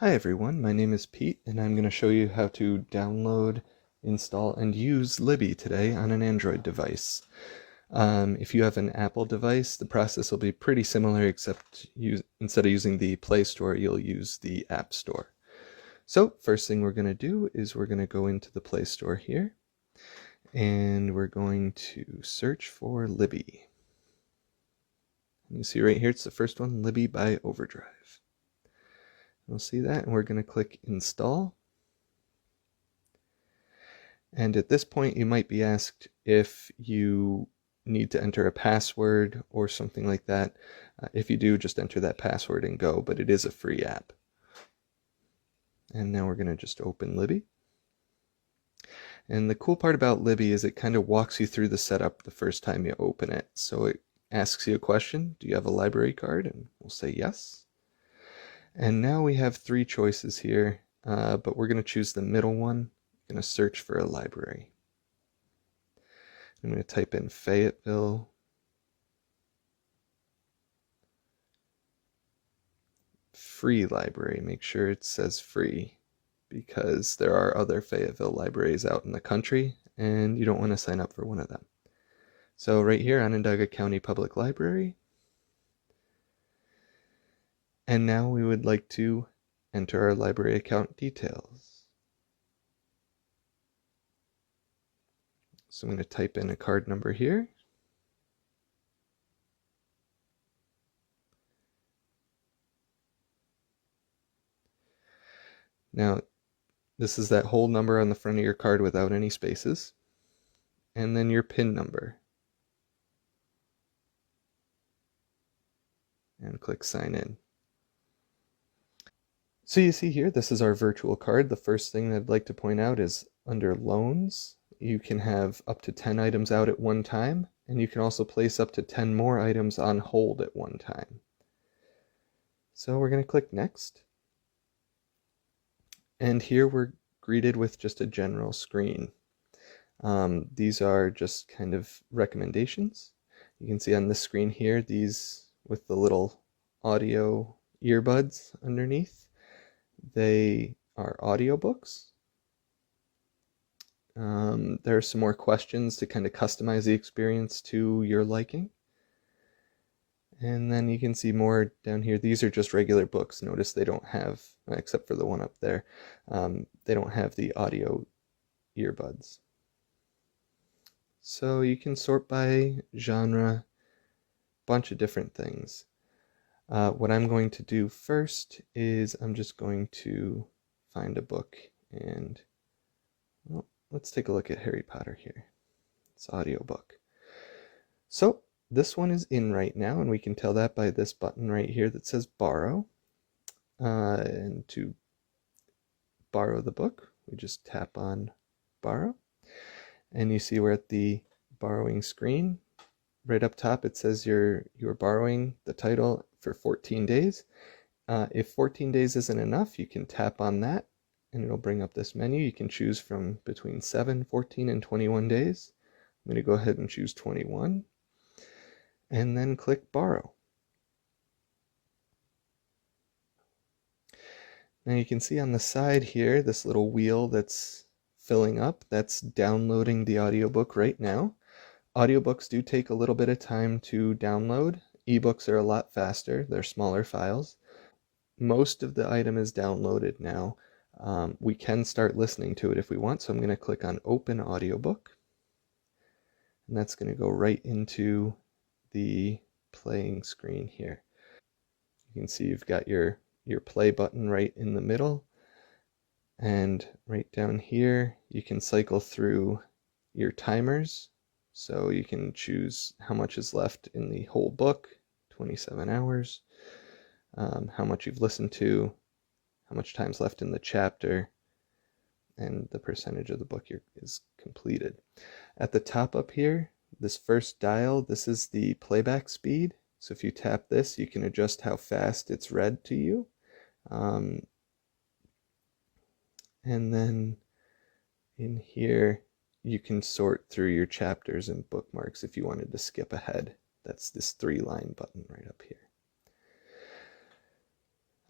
Hi everyone, my name is Pete and I'm going to show you how to download, install, and use Libby today on an Android device. If you have an Apple device, the process will be pretty similar except instead of using the Play Store, you'll use the App Store. So first thing we're going to do is we're going to go into the Play Store here and we're going to search for Libby. And you see right here, it's the first one, Libby by Overdrive. We'll see that and we're going to click install. And at this point, you might be asked if you need to enter a password or something like that. If you do, just enter that password and go, but it is a free app. And now we're going to just open Libby. And the cool part about Libby is it kind of walks you through the setup the first time you open it. So it asks you a question, do you have a library card? And we'll say yes. And now we have three choices here, but we're going to choose the middle one. I'm going to search for a library. I'm going to type in Fayetteville. Free library. Make sure it says free because there are other Fayetteville libraries out in the country and you don't want to sign up for one of them. So right here, Onondaga County Public Library. And now we would like to enter our library account details. So I'm going to type in a card number here. Now, this is that whole number on the front of your card without any spaces. And then your PIN number. And click sign in. So you see here, this is our virtual card. The first thing I'd like to point out is under loans, you can have up to 10 items out at one time, and you can also place up to 10 more items on hold at one time. So we're going to click next. And here we're greeted with just a general screen. These are just kind of recommendations. You can see on this screen here, these with the little audio earbuds underneath. They are audiobooks. There are some more questions to kind of customize the experience to your liking. And then you can see more down here. These are just regular books. Notice they don't have, except for the one up there, they don't have the audio earbuds. So you can sort by genre, bunch of different things. What I'm going to do first is I'm just going to find a book and, well, let's take a look at Harry Potter here. It's audiobook. So this one is in right now, and we can tell that by this button right here that says borrow. And to borrow the book, we just tap on borrow. And you see we're at the borrowing screen. Right up top it says you're borrowing the title for 14 days. If 14 days isn't enough, you can tap on that and it'll bring up this menu. You can choose from between 7, 14, and 21 days. I'm going to go ahead and choose 21 and then click borrow. Now you can see on the side here this little wheel that's filling up. That's downloading the audiobook right now. Audiobooks do take a little bit of time to download. Ebooks are a lot faster. They're smaller files. Most of the item is downloaded now. We can start listening to it if we want, so I'm going to click on Open Audiobook. And that's going to go right into the playing screen here. You can see you've got your play button right in the middle. And right down here, you can cycle through your timers. So you can choose how much is left in the whole book, 27 hours, how much you've listened to, how much time's left in the chapter, and the percentage of the book is completed. At the top up here, this first dial, this is the playback speed. So if you tap this, you can adjust how fast it's read to you. And then in here, you can sort through your chapters and bookmarks if you wanted to skip ahead. That's this 3-line button right up here.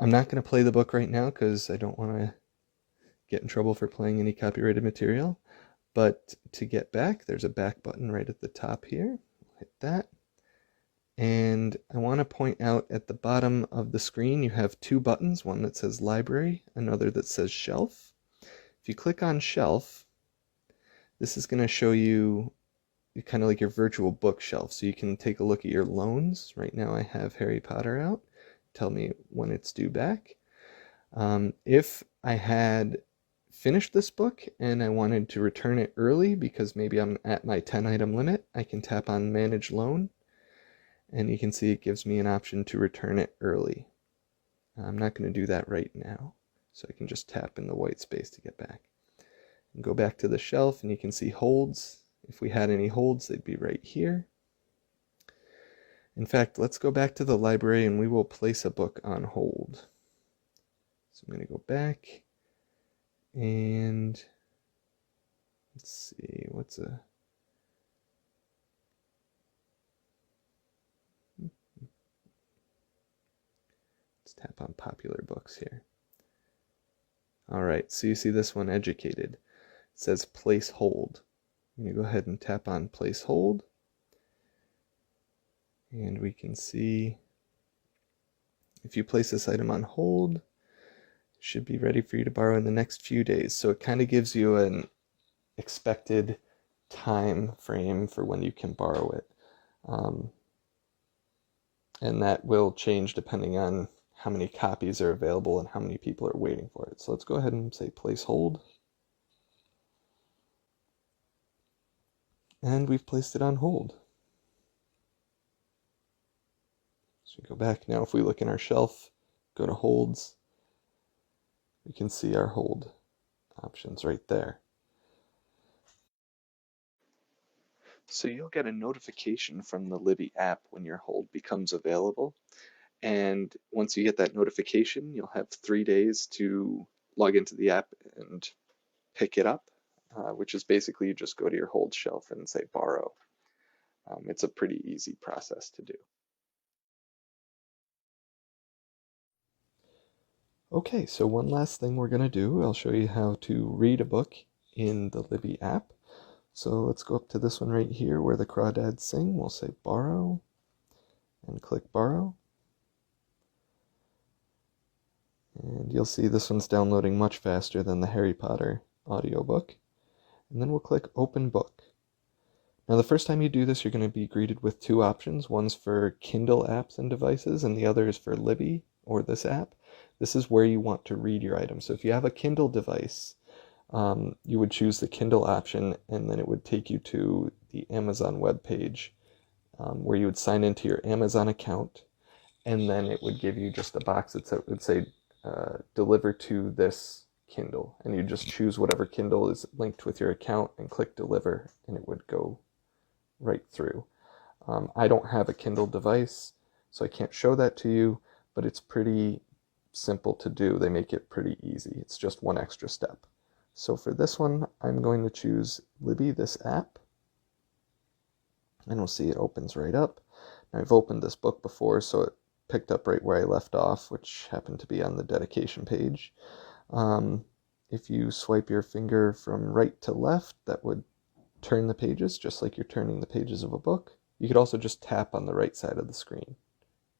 I'm not going to play the book right now because I don't want to get in trouble for playing any copyrighted material. But to get back, there's a back button right at the top here. Hit that. And I want to point out at the bottom of the screen, you have two buttons, one that says library, another that says shelf. If you click on shelf, this is going to show you kind of like your virtual bookshelf. So you can take a look at your loans. Right now I have Harry Potter out. Tell me when it's due back. If I had finished this book and I wanted to return it early because maybe I'm at my 10 item limit, I can tap on Manage Loan, and you can see it gives me an option to return it early. I'm not going to do that right now, so I can just tap in the white space to get back. And go back to the shelf, and you can see holds. If we had any holds, they'd be right here. In fact, let's go back to the library and we will place a book on hold. So I'm going to go back and let's see, let's tap on popular books here. All right, so you see this one, Educated. It says place hold. I'm going to go ahead and tap on place hold. And we can see if you place this item on hold, it should be ready for you to borrow in the next few days. So it kind of gives you an expected time frame for when you can borrow it. And that will change depending on how many copies are available and how many people are waiting for it. So let's go ahead and say place hold. And we've placed it on hold. So we go back now. If we look in our shelf, go to holds, we can see our hold options right there. So you'll get a notification from the Libby app when your hold becomes available. And once you get that notification, you'll have 3 days to log into the app and pick it up, which is basically you just go to your hold shelf and say borrow. It's a pretty easy process to do. Okay, so one last thing we're going to do, I'll show you how to read a book in the Libby app. So let's go up to this one right here where the crawdads sing. We'll say borrow and click borrow. And you'll see this one's downloading much faster than the Harry Potter audiobook. And then we'll click open book. Now the first time you do this, you're going to be greeted with two options. One's for Kindle apps and devices, and the other is for Libby, or this app. This is where you want to read your item. So if you have a Kindle device, you would choose the Kindle option, and then it would take you to the Amazon webpage where you would sign into your Amazon account, and then it would give you just a box that would say deliver to this Kindle, and you just choose whatever Kindle is linked with your account and click deliver, and it would go right through. I don't have a Kindle device, so I can't show that to you, but it's pretty simple to do. They make it pretty easy. It's just one extra step. So for this one, I'm going to choose Libby, this app, and we'll see it opens right up. Now, I've opened this book before, so it picked up right where I left off, which happened to be on the dedication page. If you swipe your finger from right to left, that would turn the pages, just like you're turning the pages of a book. You could also just tap on the right side of the screen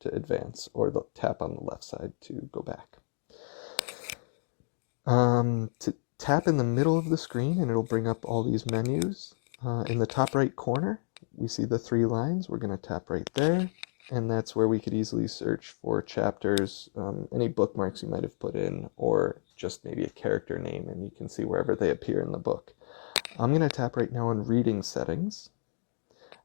to advance, or tap on the left side to go back. To tap in the middle of the screen, and it'll bring up all these menus. In the top right corner, we see the 3 lines. We're going to tap right there, and that's where we could easily search for chapters, any bookmarks you might have put in, or just maybe a character name, and you can see wherever they appear in the book. I'm going to tap right now on reading settings,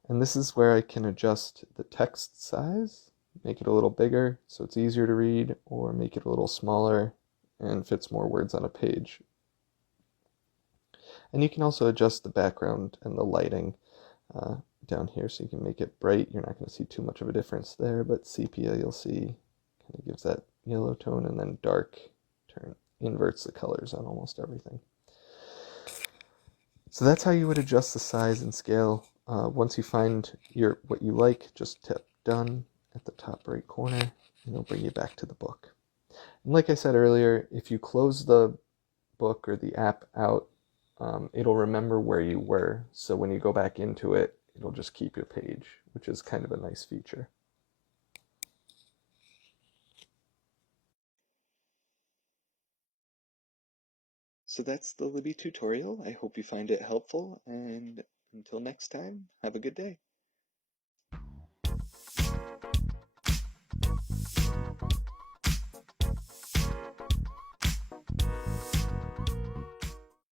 and this is where I can adjust the text size, make it a little bigger so it's easier to read, or make it a little smaller and fits more words on a page. And you can also adjust the background and the lighting down here, so you can make it bright. You're not going to see too much of a difference there, but sepia, you'll see, kind of gives that yellow tone, and then dark inverts the colors on almost everything. So that's how you would adjust the size and scale. Once you find what you like, just tap done at the top right corner, and it'll bring you back to the book. And like I said earlier, if you close the book or the app out, it'll remember where you were. So when you go back into it, it'll just keep your page, which is kind of a nice feature. So that's the Libby tutorial. I hope you find it helpful, and until next time, have a good day.